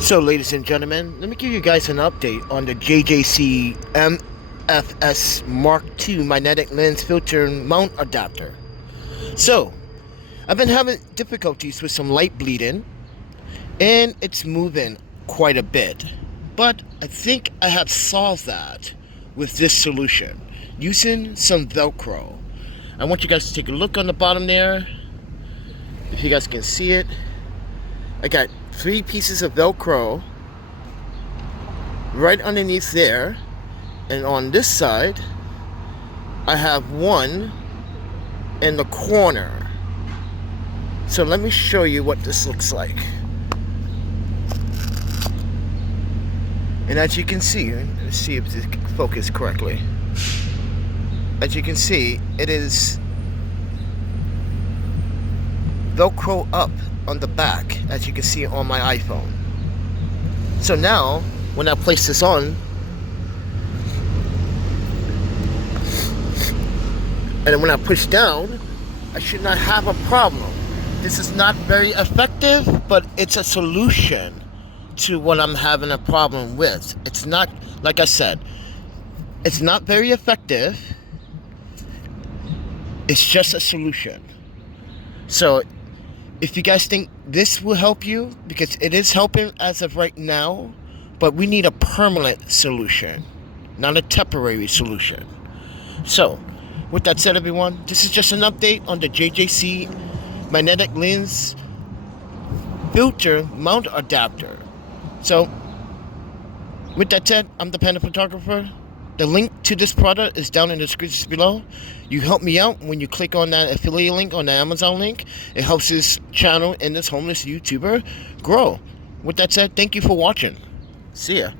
So, ladies and gentlemen, let me give you guys an update on the JJC MFS-II magnetic lens filter mount adapter. So, I've been having difficulties with some light bleeding, and it's moving quite a bit. But I think I have solved that with this solution, using some Velcro. I want you guys to take a look on the bottom there, if you guys can see it. I got 3 pieces of Velcro right underneath there, and on this side I have one in the corner. So let me show you what this looks like. And as you can see, let's see if this can focus correctly. As you can see, it is Velcro up on the back, as you can see on my iPhone. So now, when I place this on, and when I push down, I should not have a problem. This is not very effective, but it's a solution to what I'm having a problem with. It's not, like I said, it's not very effective. It's just a solution. So if you guys think this will help you, because it is helping as of right now, but we need a permanent solution, not a temporary solution. So, with that said, everyone, this is just an update on the JJC magnetic lens filter mount adapter. So, with that said, I'm the Panda Photographer. The link to this product is down in the description below. You help me out when you click on that affiliate link on the Amazon link. It helps this channel and this homeless YouTuber grow. With that said, thank you for watching. See ya.